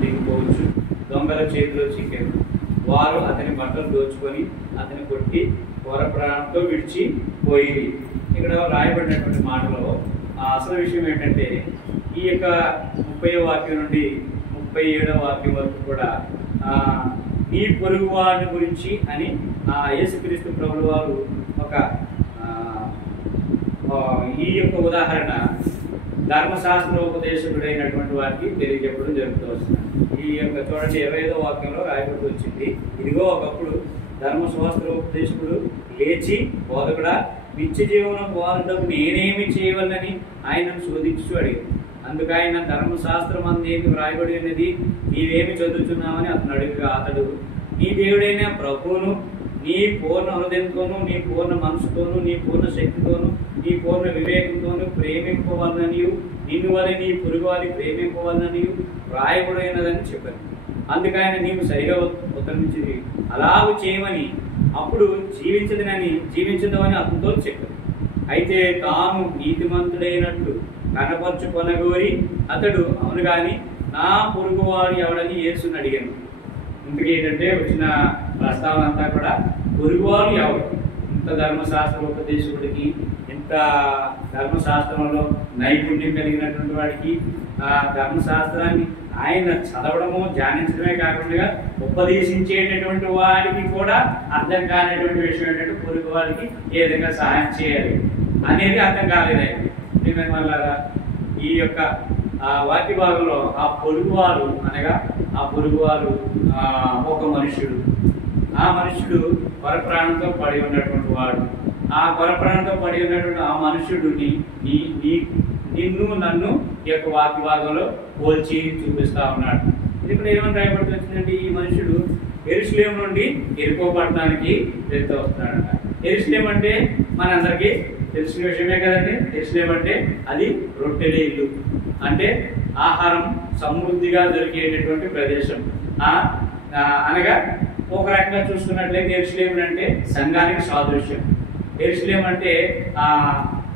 దిగిపోవచ్చు, దొంగల చేతిలో చిక్కారు. వారు అతని బట్టలు దోచుకొని అతని కొట్టి ఘోర ప్రాణంతో విడిచిపోయి. ఇక్కడ రాయబడినటువంటి మాటలో అసలు విషయం ఏంటంటే ఈ యొక్క 30వ వాక్యం నుండి 37వ వాక్యం వరకు కూడా నీ పొరుగు వారిని గురించి అని యేసుక్రీస్తు ప్రభువు వారు ఒక ఈ యొక్క ఉదాహరణ ధర్మశాస్త్రోపదేశకుడైనటువంటి వారికి తెలియజెప్పడం జరుగుతూ వస్తుంది. ఈ యొక్క చూడండి 25వ వాక్యంలో రాయబడి వచ్చింది, ఇదిగో ఒకప్పుడు ధర్మశాస్త్రోపదేశకుడు లేచి బోధకుడా నిత్య జీవనం వారుటకు నేనేమి చేయవలనని ఆయనను శోధించు అడిగాడు. అందుకు ఆయన ధర్మశాస్త్రం అందేమి వ్రాయబడి ఉన్నది, నీవేమి చదువుతున్నామని అతను అడిగా అతడు నీ దేవుడైన ప్రభువును నీ పూర్ణ హృదయంతోనూ నీ పూర్ణ మనసుతోనూ నీ పూర్ణ శక్తితోనూ నీ పూర్ణ వివేకంతోనూ ప్రేమింపవలననియు నిన్ను వలె నీ పొరుగు వారి ప్రేమింపవలననియు వ్రాయబడినదని చెప్పారు. అందుకైన నీవు సరిగా ఉత్తరించింది అలాగూ చేయమని అప్పుడు జీవించదమని అతనితో చెప్పారు. అయితే తాను నీతిమంతుడైనట్లు కనపరుచుకొనగోరి అతడు అవును గాని నా పొరుగువాడు ఎవడని యేసుని అడిగాను. ఇంతకీ ఏంటంటే వచ్చిన ప్రస్తావన అంతా కూడా పొరుగువాడు ఎవడు, ఇంత ధర్మశాస్త్రోపదేశకుడికి ఇంత ధర్మశాస్త్రంలో నైపుణ్యం కలిగినటువంటి వాడికి ధర్మశాస్త్రాన్ని ఆయన చదవడము ధ్యానించడమే కాకుండా ఉపదేశించేటటువంటి వాడికి కూడా అర్థం కానిటువంటి విషయం ఏంటంటే పొరుగు వాడికి ఏ విధంగా సహాయం చేయాలి అనేది అర్థం కాలేదండి. మళ్ళా ఈ యొక్క వాక్య భాగంలో ఆ పొరుగువారు అనగా ఆ పొరుగువారు ఒక మనుష్యుడు, ఆ మనుష్యుడు వరప్రాణంతో పడి ఉన్నటువంటి వాడు. ఆ వరప్రాణంతో పడి ఉన్నటువంటి ఆ మనుష్యుడిని నిన్ను నన్ను ఈ యొక్క వాక్య భాగంలో పోల్చి చూపిస్తా ఉన్నాడు. ఇది ఇప్పుడు ఏమని రాయబడుతూ వచ్చిందంటే ఈ మనుషుడు యెరూషలేము నుండి యెరికో పట్టణానికి వెళ్తూ వస్తున్నాడు. యెరూషలేము అంటే మనందరికీ తెలిసిన విషయమే కదండి. యెరూషలేము అంటే అది రొట్టెల ఇల్లు, అంటే ఆహారం సమృద్ధిగా దొరికేటటువంటి ప్రదేశం. అనగా ఒక రకంగా చూసుకున్నట్లయితే యెరూషలేము అంటే సంఘానికి సాదృశ్యం. యెరూషలేము అంటే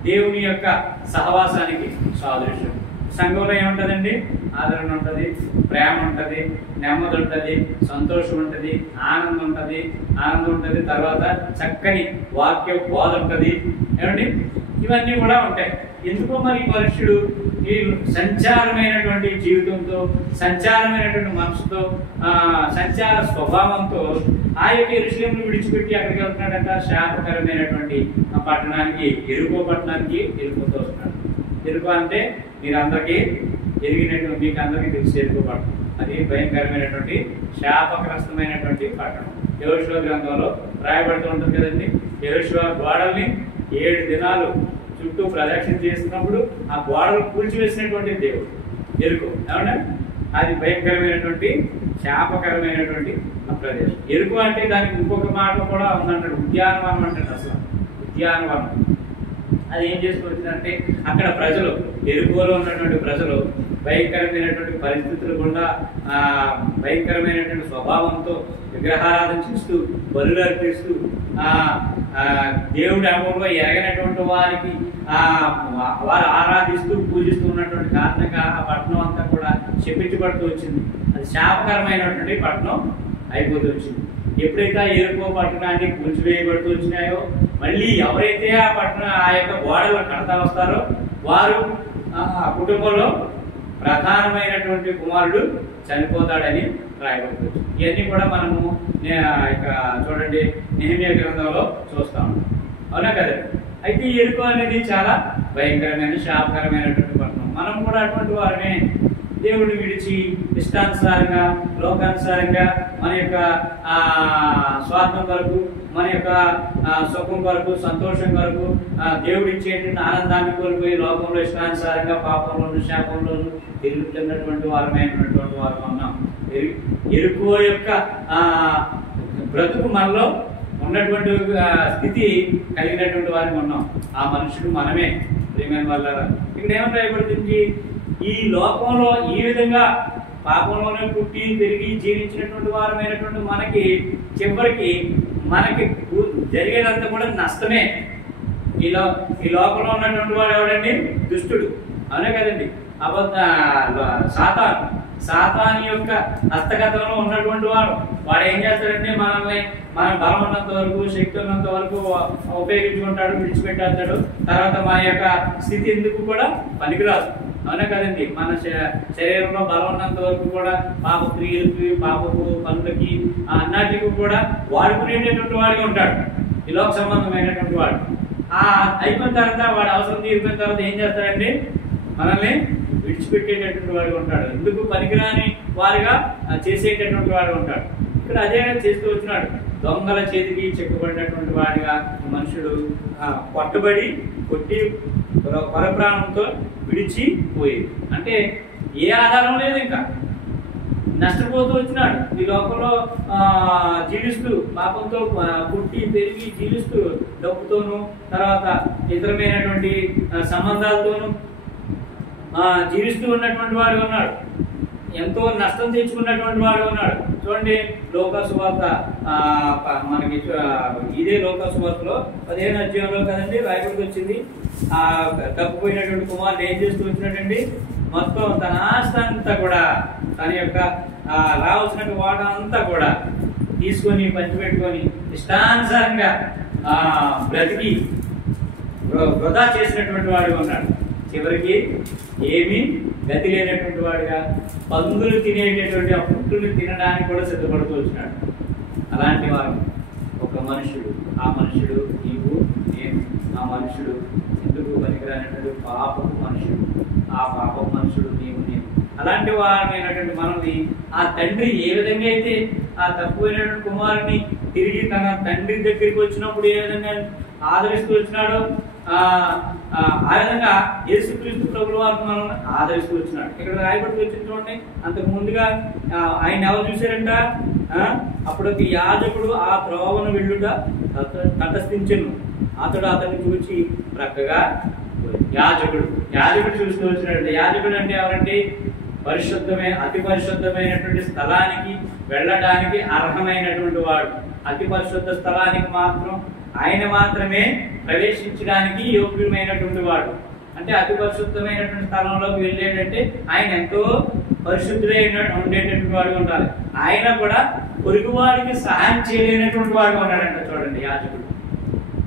దేవుని యొక్క సహవాసానికి సాదృశ్యం. సంఘంలో ఏముంటుందండి? ఆదరణ ఉంటుంది, ప్రేమ ఉంటుంది, నెమ్మది ఉంటుంది, సంతోషం ఉంటుంది, ఆనందం ఉంటుంది, తర్వాత చక్కని వాక్య బోధ ఉంటుంది. ఏమండి ఇవన్నీ కూడా ఉంటాయి. ఎందుకో మరి మనుష్యుడు ఈ సంచారమైనటువంటి జీవితంతో, సంచారమైనటువంటి మనసుతో, సంచార స్వభావంతో ఆ యొక్క యెరూషలేమును విడిచిపెట్టి అక్కడికి వెళ్తున్నాడంట. శాపకరమైనటువంటి పట్టణానికి, యెరికో పట్టణానికి వెళ్ళిపోతూ వస్తున్నాడు. యెరికో అంటే మీరందరికీ ఎరిగినటువంటి, మీకు అందరికీ తెలిసి యెరికో పట్టణం అది భయంకరమైనటువంటి శాపగ్రస్తమైనటువంటి పట్టణం. యెహోషువ గ్రంథంలో రాయబడుతూ ఉంటుంది కదండి. యెహోషువ గోడల్ని 7 దినాలు చుట్టూ ప్రదక్షిణ చేస్తున్నప్పుడు ఆ గోడలు కూల్చివేసినటువంటి దేవుడు యెరికో. ఏమన్నా అది భయంకరమైనటువంటి శాపకరమైనటువంటి ప్రదేశం. యెరికో అంటే దానికి ఇంకొక మాట కూడా ఉందంటాడు, ఉద్యానవనం అంటాడు. అసలు ఉద్యానవనం అది ఏం చేసుకొచ్చిందంటే అక్కడ ప్రజలు, యెరికోలో ఉన్నటువంటి ప్రజలు భయంకరమైనటువంటి పరిస్థితులు గుండా భయంకరమైనటువంటి స్వభావంతో విగ్రహారాధన చేస్తూ, బలులు అర్పిస్తూ, దేవుడి అమలుగా ఎరగనటువంటి వారికి వారు ఆరాధిస్తూ పూజిస్తూ ఉన్నటువంటి కారణంగా ఆ పట్టణం అంతా కూడా శపించబడుతూ వచ్చింది. అది శాపకరమైనటువంటి పట్టణం అయిపోతూ వచ్చింది. ఎప్పుడైతే ఆ యెరికో పట్టణాన్ని కూల్చివేయబడుతూ వచ్చినాయో మళ్ళీ ఎవరైతే ఆ యొక్క గోడలు కడతా వస్తారో వారు ఆ కుటుంబంలో ప్రధానమైనటువంటి కుమారుడు చనిపోతాడని రాయబడుతుంది. ఇవన్నీ కూడా మనము చూడండి నెహెమ్యా గ్రంథంలో చూస్తాము, అవునా కదా. అయితే ఈ యెరికో అనేది చాలా భయంకరమైన శాపకరమైనటువంటి పట్టణం. మనం కూడా అటువంటి వారమే. దేవుడిని విడిచి ఇష్టానుసారంగా, లోకానుసారంగా మన యొక్క స్వార్థం కొరకు, మన యొక్క సుఖం కొరకు, సంతోషం కొరకు, దేవుడు ఇచ్చేటువంటి ఆనందాన్ని కోల్పోయి లోకంలో ఇష్టానుసారంగా పాపంలోను శాపంలోను తిరుగుతున్నటువంటి వారమైనటువంటి వారు ఉన్నాం. యెరికో యొక్క బ్రతుకు మనలో ఉన్నటువంటి స్థితి కలిగినటువంటి వారికి ఉన్నాం. ఆ మనుషుడు మనమే. ప్రియమైన వాళ్ళారా, ఇక్కడ ఏమని రాయబడుతుంది? ఈ లోకంలో ఈ విధంగా పాపంలోనే పుట్టి పెరిగి జీవించినటువంటి వారమైనటువంటి మనకి చివరికి మనకి జరిగేదంతా కూడా నష్టమే. ఈ లోకంలో ఉన్నటువంటి వాడు ఎవడండి? దుష్టుడు, అవునే కదండి. సాతాను యొక్క హస్తగతంలో ఉన్నటువంటి వాడు ఏం చేస్తాడంటే మనల్ని మన బలం ఉన్నంత వరకు, శక్తి ఉన్నంత వరకు ఉపయోగించుకుంటాడు, విడిచిపెట్టేస్తాడు. తర్వాత మన యొక్క స్థితి ఎందుకు కూడా పనికిరాదు. అవునా కదండి? మన శరీరంలో బలం ఉన్నంత వరకు కూడా పాప క్రియలకి, పాపపు పనులకి, అన్నిటికీ కూడా వాడుకునేటటువంటి వాడిగా ఉంటాడు, ఈ లోక సంబంధమైనటువంటి వాడు. అయిపోయిన తర్వాత వాడు అవసరం తీరిపోయిన తర్వాత ఏం చేస్తాడండి? మనల్ని విడిచిపెట్టేటటువంటి వాడిగా ఉంటాడు. ఎందుకు పనికిరాని వారిగా చేసేటటువంటి వాడు ఉంటాడు. ఇక్కడ అదే చేస్తూ వచ్చినాడు. దొంగల చేతికి చెక్కబడినటువంటి వాడిగా మనుషుడు కొట్టబడి కొట్టి పరప్రాణంతో విడిచిపోయి, అంటే ఏ ఆధారం లేదు, ఇంకా నష్టపోతూ వచ్చినాడు. ఈ లోకంలో జీవిస్తూ పాపంతో పుట్టి పెరిగి జీవిస్తూ డబ్బుతోనూ తర్వాత ఇతరమైనటువంటి సంబంధాలతోనూ జీవిస్తూ ఉన్నటువంటి వాడు ఉన్నాడు. ఎంతో నష్టం తెచ్చుకున్నటువంటి వాడు ఉన్నాడు. చూడండి, లోక సువార్త మనకి ఇదే లోక సువార్తలో 15వ అధ్యాయంలో కదండి రాయబడికి వచ్చింది. తప్పిపోయినటువంటి కుమారుడు ఏం చేస్తూ వచ్చినట్టండి? మొత్తం తన ఆస్తి అంతా కూడా, తన యొక్క రావాల్సిన వాటా అంతా కూడా తీసుకొని పంచిపెట్టుకొని ఇష్టానుసారంగా బ్రతికి వృధా చేసినటువంటి వాడు ఉన్నాడు. చివరికి ఏమీ గతి లేనటువంటి వాడుగా పందులు తినేటటువంటి ఆ పుట్టుని తినడానికి కూడా సిద్ధపడుతూ వచ్చినాడు. అలాంటి వారు ఒక మనుషుడు, ఆ మనుషుడు నీవు నేను, ఆ మనుషుడు ఎందుకు పనికిరానటువంటి పాపపు మనుషుడు, ఆ పాపపు మనుషుడు నీవు నేను. అలాంటి వారైనటువంటి మనల్ని ఆ తండ్రి ఏ విధంగా అయితే ఆ తక్కువైనటువంటి కుమారుని తిరిగి తన తండ్రి దగ్గరికి వచ్చినప్పుడు ఏ విధంగా ఆదరిస్తూ వచ్చినాడో ఆ విధంగా యేసుక్రీస్తు ప్రభువు వారు మనల్ని ఆదరిస్తూ వచ్చినాడు. ఇక్కడ రాయబడికి వచ్చింది చూడండి. అంతకు ముందుగా ఆయన ఎవరు చూశారంట? అప్పుడు ఒక యాజకుడు ఆ త్రోవను వెళ్ళుట తటస్థించెను. అతడు అతన్ని చూచి ప్రక్కగా యాజకుడు చూస్తూ వచ్చినాడు. యాజకుడు అంటే ఎవరంటే అతి పరిశుద్ధమైనటువంటి స్థలానికి వెళ్ళడానికి అర్హమైనటువంటి వాడు. అతి పరిశుద్ధ స్థలానికి మాత్రం ఆయన మాత్రమే ప్రవేశించడానికి యోగ్యమైనటువంటి వాడు. అంటే అతి పరిశుద్ధమైనటువంటి స్థలంలోకి వెళ్ళేటంటే ఆయన ఎంతో పరిశుద్ధుడై ఉండేటటువంటి వాడు ఉండాలి. ఆయన కూడా పొరుగువాడికి సహాయం చేయలేనటువంటి వాడు ఉన్నాడంట. చూడండి, యాజకుడు.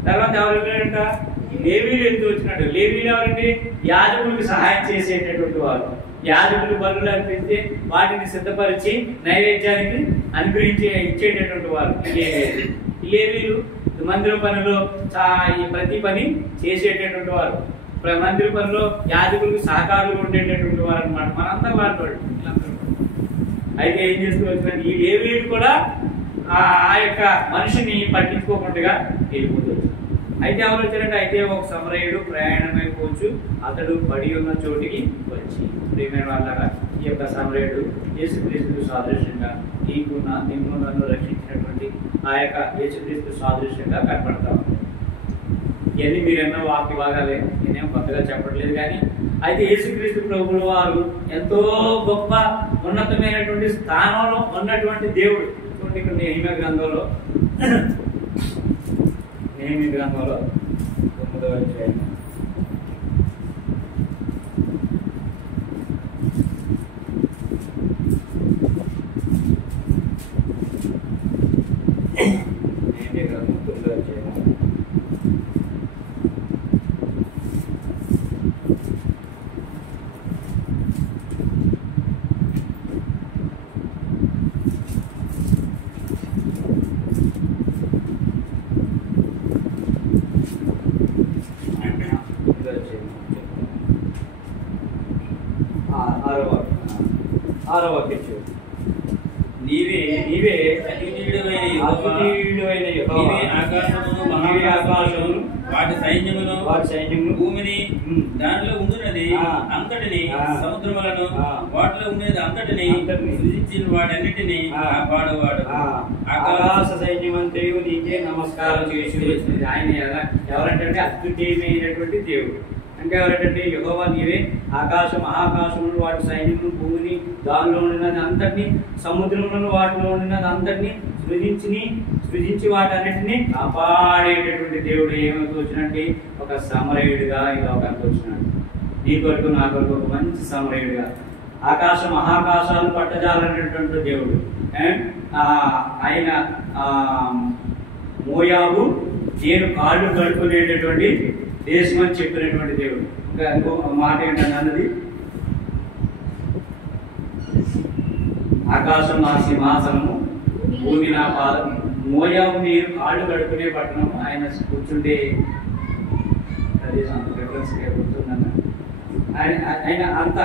తర్వాత ఎవరు వెళ్ళాడంట? లేవీలు వెళ్తూ వచ్చినట్టు. లేవీలు ఎవరండి? యాజకుడికి సహాయం చేసేటటువంటి వారు. యాజకులు బలులు అర్పిస్తే వాటిని సిద్ధపరిచి నైవేద్యానికి అనుగ్రహించి ఇచ్చేటటువంటి వారు లేవీలు. మందిర పనిలో ప్రతి పని చేసేటటువంటి వారు. మందిర పనిలో యాజకులకు సహకారులు ఉండేటటువంటి వారు అనమాట. మనందరూ వాళ్ళు. అయితే ఏం చేస్తూ వచ్చిన ఈ లేవీయులు కూడా ఆ యొక్క మనిషిని పట్టించుకోకుండా వెళ్ళిపోతూ వచ్చారు. అయితే ఎవరు వచ్చారంటే, అయితే ఒక సమరయుడు ప్రయాణమైపోవచ్చు, అతడు పడి ఉన్న చోటికి వచ్చి. ప్రియమైన వాళ్ళగా ఈ యొక్క సమరయుడు యేసుక్రీస్తు సాదృశ్యంగా నిన్ను నన్ను రక్షించినటువంటి ఆ యొక్క యేసుక్రీస్తు సాదృశ్యంగా కనపడతాం. ఇవన్నీ మీరెన్నో వాక్య భాగాలే, నేనేం కొత్తగా చెప్పట్లేదు. కానీ అయితే యేసుక్రీస్తు ప్రభువుల వారు ఎంతో గొప్ప ఉన్నతమైనటువంటి స్థానంలో ఉన్నటువంటి దేవుడు. చూడండి, ఇక్కడ నెహెమ్యా గ్రంథంలో 9వ అధ్యాయం నీవే ఆకాశమును వాటి సైన్యమును భూమిని దానిలో ఉండున్నది అంతటిని సముద్రములను వాటిలో ఉండేది అంతటిని సృజించిన వాడన్నిటిని కాపాడువాడు. ఆకాశ సైన్యమంతయు నీకే నమస్కారం చేసి వచ్చింది. ఆయన ఎవరంటే అద్వితీయమైనటువంటి దేవుడు. అంటే ఎవరంటే యెహోవా నీవే మహాకాశములను వాటి సైన్యమును భూమిని దానిలో ఉన్నది అంతటిని సముద్రములను వాటిలో ఉన్నది అంతటిని సృజించి వాటన్నిటిని కాపాడేటటువంటి దేవుడు. ఏమైతే వచ్చినట్టు ఒక సమరయుడిగా ఈ లోకానికి వచ్చినాడు. నీ కొరకు నా కొరకు ఒక మంచి సమరయుడిగా ఆకాశ మహాకాశాలు పట్టజాలనేటువంటి దేవుడు. ఆయన మోయాబు నేను కాళ్ళు కడుక్కునేటటువంటి దేశం అని చెప్పినటువంటి దేవుడు. ఇంకా ఇంకో మాట ఏంటంటే అన్నది, ఆకాశం నా సింహాసనము, భూమి నా పాదం. మోయాబు నేను కాళ్ళు కడుక్కునే పట్టణం. ఆయన కూర్చుంటే రిఫరెన్స్ గుర్తుందన్న. ఆయన అంత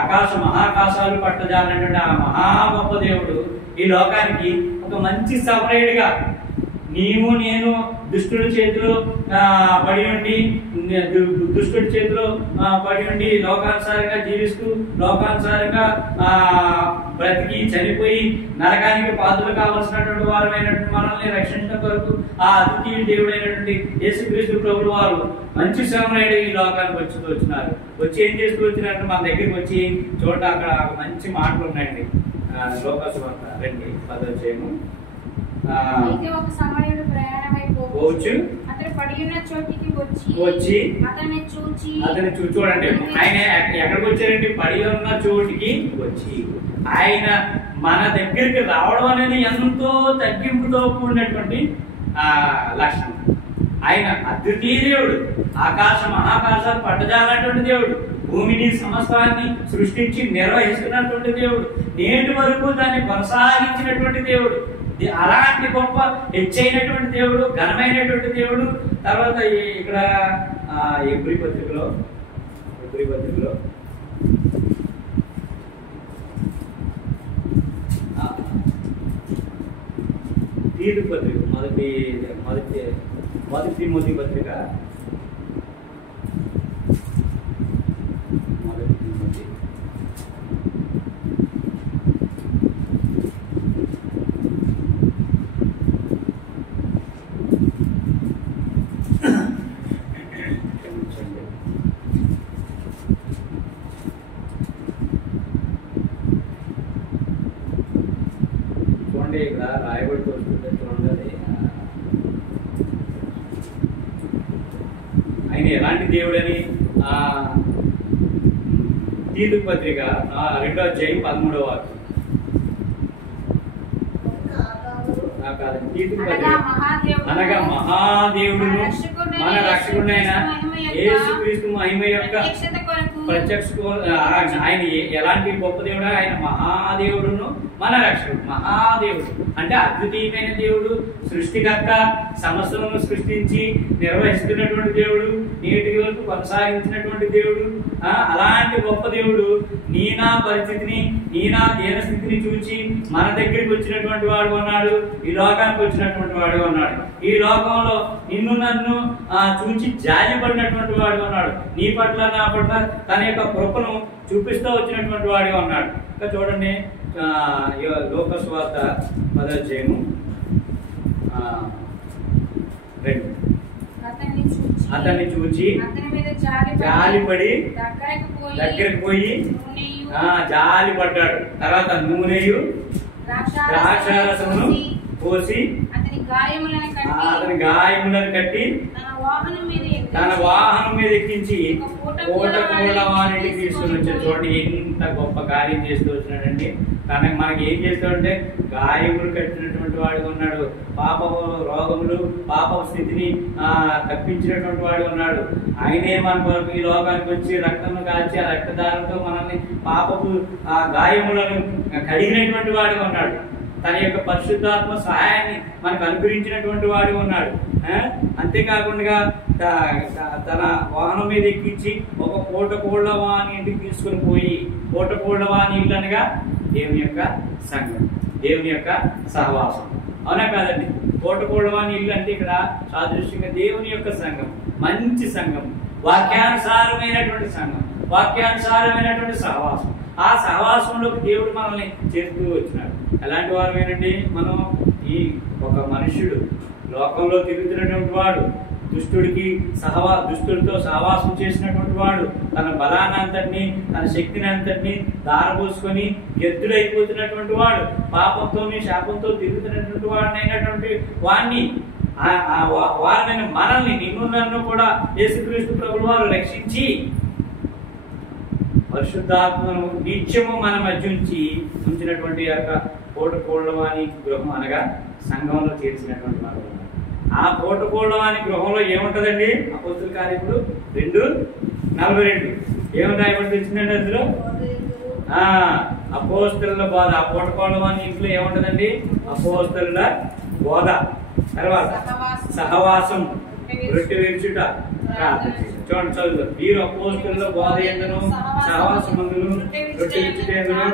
ఆకాశ మహాకాశాలు పట్టజాలనేటువంటి ఆ మహా గొప్ప దేవుడు ఈ లోకానికి ఒక మంచి సపరేట్గా నీవు నేను దుష్టుడి చేతిలో పడి ఉండి దుష్టుడి చేతిలో పడి ఉండి లోకానుసారంగా జీవిస్తూ లోకానుసారంగా బ్రతికి చనిపోయి నరకానికి పాత్రలు కావలసినటువంటి వారమైనటువంటి మనల్ని రక్షించడం కొరకు ఆ అద్వితీయ దేవుడైనటువంటి యేసుక్రీస్తు ప్రభువు వారు మంచి సమరయుడు ఈ లోకానికి వచ్చినారు. వచ్చి ఏం చేస్తూ వచ్చినారంటే మన దగ్గరికి వచ్చి చూడండి, అక్కడ మంచి మాటలు ఉన్నాయండి. లోకాసు వార్త 2:10 ఒక సమరయుడు ప్రయాణమైపోవచ్చు, అతడు పడియున్న చోటికి వచ్చి అతన్ని చూడండి. ఆయన ఎక్కడికి వచ్చారంటే పడి ఉన్న చోటికి వచ్చి. ఆయన మన దగ్గరికి రావడం అనేది ఎంతో తగ్గింపుతో కూడినటువంటి లక్షణం. ఆయన అద్వితీయ దేవుడు, ఆకాశ మహాకాశాలు పట్టజాలటువంటి దేవుడు, భూమిని సమస్తాన్ని సృష్టించి నిర్వహిస్తున్నటువంటి దేవుడు, నేటి వరకు దాన్ని కొనసాగించినటువంటి దేవుడు. అలాంటి గొప్ప హెచ్చైనటువంటి దేవుడు, ఘనమైనటువంటి దేవుడు. తర్వాత ఇక్కడ ఎబ్రీ పత్రికలో తీతు పత్రిక మొదటి తిమోతి పత్రిక 1 చూడండి, ఇక్కడ రాయబడి చూస్తుంటే చూడండి, ఆయన ఎలాంటి దేవుడని. తీతు పత్రిక 2:13 అనగా మహాదేవుడును మన రక్షకుడైన యేసుక్రీస్తు మహిమ యొక్క ప్రత్యక్ష. ఆయన ఎలాంటి గొప్ప దేవుడు? ఆయన మహాదేవుడును మన రక్షకుడు. మహాదేవుడు అంటే అద్వితీయమైన దేవుడు, సృష్టికర్త, సమస్యలను సృష్టించి నిర్వహిస్తున్నటువంటి దేవుడు, నేటి వరకు కొనసాగించినటువంటి దేవుడు. అలాంటి గొప్ప దేవుడు నీనా పరిస్థితిని, నీనా దీనస్థితిని చూచి మన దగ్గరికి వచ్చినటువంటి వాడు ఉన్నాడు, ఈ లోకానికి వచ్చినటువంటి వాడు ఉన్నాడు. ఈ లోకంలో నిన్ను నన్ను చూచి జాలిపడినటువంటి వాడు ఉన్నాడు. నీ పట్ల నా పట్ల తన యొక్క కృపను చూపిస్తూ వచ్చినటువంటి వాడిగా ఉన్నాడు. ఇంకా చూడండి, లోకాసు వార్త 10:2 అతన్ని చూచి జాలిపడి దగ్గరకు పోయి జాలి పడ్డాడు. తర్వాత నూనెయు ద్రాక్షారసమును పోసి అతని గాయములను కట్టి తన వాహనం మీద ఎక్కించి కోటవానికి తీసుకుని వచ్చాడు. చూడండి ఎంత గొప్ప కార్యం చేస్తూ వచ్చినాడండి. కానీ మనకి ఏం చేస్తాడంటే గాయములు కట్టినటువంటి వాడు ఉన్నాడు, పాప రోగములు పాప స్థితిని తప్పించినటువంటి వాడు ఉన్నాడు. ఆయనే మన కొరకు ఈ లోకానికి వచ్చి రక్తము కాల్చి ఆ రక్తదారంతో మనల్ని పాపపు గాయములను కడిగినటువంటి వాడు ఉన్నాడు. తన యొక్క పరిశుద్ధాత్మ సహాయాన్ని మనకు అనుగ్రహించినటువంటి వాడు ఉన్నాడు. అంతేకాకుండా తన వాహనం మీద ఎక్కించి ఒక కోళ్ళ వాని ఇంటికి తీసుకుని పోయి, కోళ్ళ వాని ఇల్లు అనగా దేవుని యొక్క సంఘం, దేవుని యొక్క సహవాసం. అవునా కాదండి? కోళ్ళ వాని ఇల్లు అంటే ఇక్కడ సాదృశ్యంగా దేవుని యొక్క సంఘం, మంచి సంఘం, వాక్యానుసారమైనటువంటి సంఘం, వాక్యానుసారమైనటువంటి సహవాసం. ఆ సహవాసంలోకి దేవుడు మనల్ని చేస్తూ వచ్చినాడు. ఎలాంటి వారమేనండి మనం? ఈ ఒక మనుష్యుడు లోకంలో తిరుగుతున్నటువంటి వాడు, దుష్టుడితో సహవాసం చేసినటువంటి వాడు, తన బలానంతటిని తన శక్తిని అంతటిని దారపోసుకొని ఎత్తుడైపోతున్నటువంటి వాడు, పాపంతో శాపంతో తిరుగుతున్నటువంటి వాడినైనటువంటి వాడిని, వారిని మనల్ని నిన్ను నన్ను కూడా యేసుక్రీస్తు ప్రభువు వారు రక్షించి పరిశుద్ధాత్మను నిత్యము మన మధ్య ఉంచినటువంటి యొక్క కోటకోళ్ళవాని గృహం అనగా సంఘంలో చేర్చినటువంటి వారు. ఆ కోటకోళ్ళవాని గృహంలో ఏముంటదండి? అపోస్తుల కార్యములు 2:42 ఏమని రాయబడి తెచ్చిందండి అందులో? అపోస్తలుల బోధ. ఆ కోటకోళ్ళవాని ఇంట్లో ఏముంటదండి? అపోస్తలుల బోధ. తర్వాత సహవాసం, రొట్టె విరుచుట, ప్రార్థన. చూడండి చదువు. మీరు అపోస్తలుల బోధ యందును సహవాసమందును రొట్టె విరుచుట యందును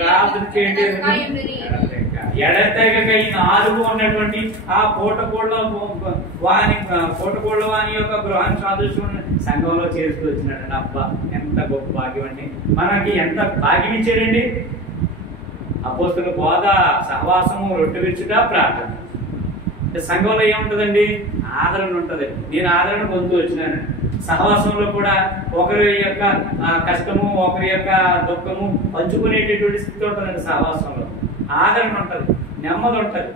ప్రార్థన చేయుట ఎడతెగక ఈ 4 ఉన్నటువంటి ఆ కోటకోళ్ళ వాని యొక్క గృహాన్ని సాదృశ్యం సంఘంలో చేస్తూ వచ్చినాడండి. అబ్బా ఎంత గొప్ప భాగ్యం అండి! మనకి ఎంత భాగ్యం ఇచ్చారండి! అపోస్తలుల బోధ, సహవాసము, రొట్టె విరుచుట, ప్రార్థన. సంఘంలో ఏముంటదండి? ఆదరణ ఉంటది. నేను ఆదరణ పొందుతూ వచ్చినాను. సహవాసంలో కూడా ఒకరి యొక్క కష్టము, ఒకరి యొక్క దుఃఖము పంచుకునేటటువంటి స్థితి ఉంటుందండి. సహవాసంలో ఆదరణ ఉంటది, నెమ్మది ఉంటది.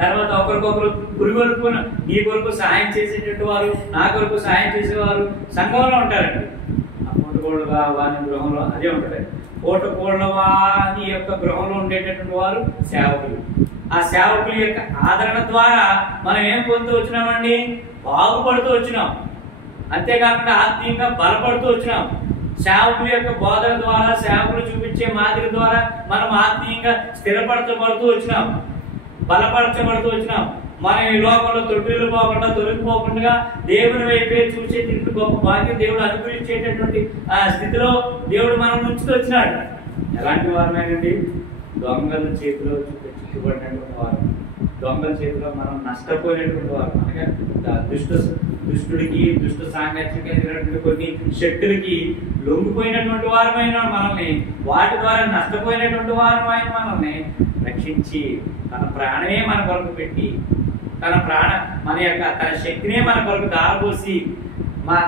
తర్వాత ఒకరికొకరు గురిగొలుపున నీ కొరకు సహాయం చేసేటట్టు వారు, నా కొరకు సహాయం చేసేవారు సంఘంలో ఉంటారండి. ఆ కోటకోళ్ళ వాని గృహంలో అదే ఉంటది. కోటకోళ్ళ వాని యొక్క గృహంలో ఉండేటటువంటి వారు సేవకులు. ఆ సేవకుల యొక్క ఆదరణ ద్వారా మనం ఏం పొందుతూ వచ్చినామండి? బాగుపడుతూ వచ్చినాం. అంతేకాకుండా ఆత్మీయంగా బలపడుతూ వచ్చినాం. సేవకుల యొక్క బోధన ద్వారా, సేవకులు చూపించే మాదిరి ద్వారా మనం ఆత్మీయంగా స్థిరపరచబడుతూ వచ్చినాం, బలపరచబడుతూ వచ్చినాం. మనం ఈ లోకంలో తొట్టిల్లు పోకుండా, తొలగిపోకుండా దేవుని వైపే చూసే తింటూ గొప్ప భాగ్యం దేవుడు అనుగ్రహించేటటువంటి ఆ స్థితిలో దేవుడు మనం ఉంచుతూ వచ్చినాడు. ఎలాంటి వారమేనండి? దొంగల చేతిలో చిక్కుబడినటువంటి వారు, దొంగల చేతిలో మనం నష్టపోయినటువంటి వారు. అనగా దుష్టుడికి, దుష్ట సాంగత్యమైనటువంటి కొన్ని శక్తులకి లొంగిపోయినటువంటి వారమైన మనల్ని, వాటి ద్వారా నష్టపోయినటువంటి వారమైన మనల్ని రక్షించి తన ప్రాణమే మన కొరకు పెట్టి, తన శక్తినే మన కొరకు దారపోసి,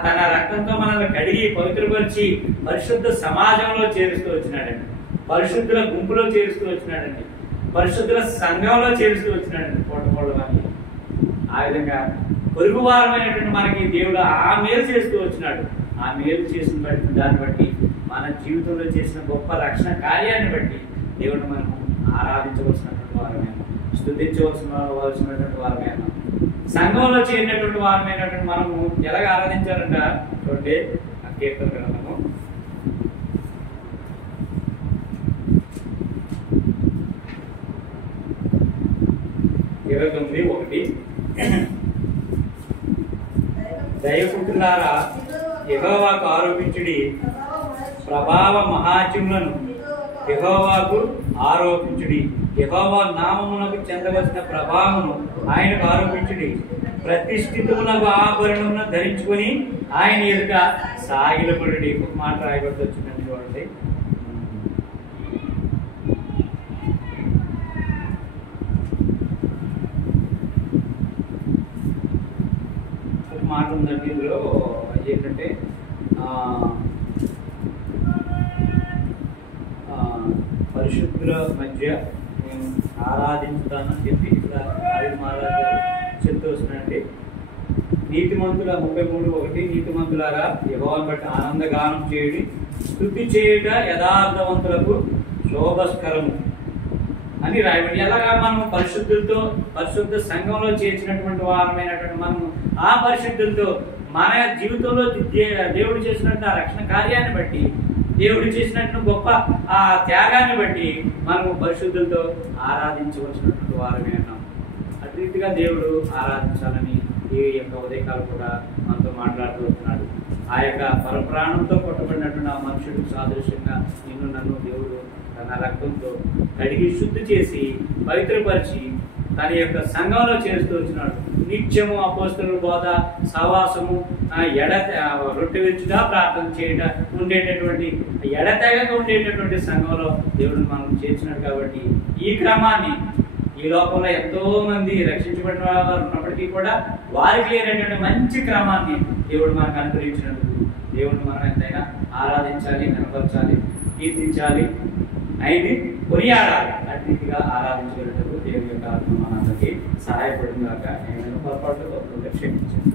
తన రక్తంతో మనల్ని కడిగి పవిత్రపరిచి పరిశుద్ధ సమాజంలో చేరుస్తూ వచ్చినాడండి. పరిశుద్ధుల గుంపులో చేరుస్తూ వచ్చినాడండి. పరిశుద్ధుల సంఘంలో చేరుస్తూ వచ్చినాడండి కోటకోళ్ళవాని. ఆ విధంగా పొరుగువారమైనటువంటి మనకి దేవుడు ఆ మేలు చేస్తూ వచ్చినాడు. ఆ మేలు చేసిన దాన్ని బట్టి, మన జీవితంలో చేసిన గొప్ప రక్షణ కార్యాన్ని బట్టి దేవుడు మనం ఆరాధించవలసినటువంటి వారమే, స్తుతించవలసినటువంటి వారమే. సంఘంలో చేరినటువంటి వారమైనటువంటి మనము ఎలాగ ఆరాధించాలంట చూడండి. కీర్తన గ్రంథము 29:1 దయపుత్రులారా యెహోవాకు ఆరోపించుడి, ప్రభావ మహాత్యములను యెహోవాకు ఆరోపించుడి. యెహోవా నామమునకు చెందవలసిన ప్రభావమును ఆయనకు ఆరోపించుడి. ప్రతిష్ఠితమునకు ఆభరణమును ధరించుకొని ఆయన ఎదుట సాగిలపడుడి. ఒక మాట రాయబడి వచ్చిందండి చూడండి. మాట ఉందండి ఇందులో. ఏంటంటే పరిశుద్ధుల మధ్య నేను ఆరాధించుతానని చెప్పి ఇక్కడ మహారాజు చెప్తూ వస్తున్నానండి. నీతిమంతుల 33:1 నీతిమంతులారా యెహోవాను బట్టి ఆనందగానం చేయుడి, స్తుతి చేయుట యథార్థవంతులకు శోభస్కరము అని రాయబడి. ఎలాగా మనం పరిశుద్ధ సంఘంలో చేర్చినటువంటి వారమైనటువంటి మనము ఆ పరిశుద్ధులతో మన జీవితంలో దేవుడు చేసినట్టు ఆ రక్షణ కార్యాన్ని బట్టి, దేవుడు చేసినట్టు గొప్ప ఆ త్యాగాన్ని బట్టి మనము పరిశుద్ధులతో ఆరాధించవలసినటువంటి వారమే అన్నాం. అటు రీతిగా దేవుడు ఆరాధించాలని ఈ యొక్క ఉదయకాలు కూడా మనతో మాట్లాడుతూ వస్తున్నాడు. ఆ యొక్క పరప్రాణంతో కొట్టబడినటువంటి ఆ మనుషుడికి సాదృశ్యంగా నిన్ను నన్ను దేవుడు తన రక్తంతో కడిగి శుద్ధి చేసి పవిత్రపరిచి తన యొక్క సంఘంలో చేస్తూ వచ్చినాడు. నిత్యము అపోస్తలుల బోధ, సహవాసము, రొట్టె విరుచుట, ప్రార్థన చేయట ఉండేటటువంటి ఎడతెగక ఉండేటటువంటి సంఘంలో దేవుడు మనం చేర్చినాడు. కాబట్టి ఈ క్రమాన్ని ఈ లోకంలో ఎంతో మంది రక్షించబడిన వారు ఉన్నప్పటికీ కూడా వారికి లేనటువంటి మంచి క్రమాన్ని దేవుడు మనకు అనుగ్రహించినందుకు దేవుడిని మనం ఎంతైనా ఆరాధించాలి, కనపరచాలి, కీర్తించాలి, ఆయన్ని కొనియాడాలి. అతిథిగా ఆరాధించేటప్పుడు దేవుని యొక్క ఆత్మ మనందరికీ సహాయపడిన దాకా నేను పొరపాటు క్షమించాను.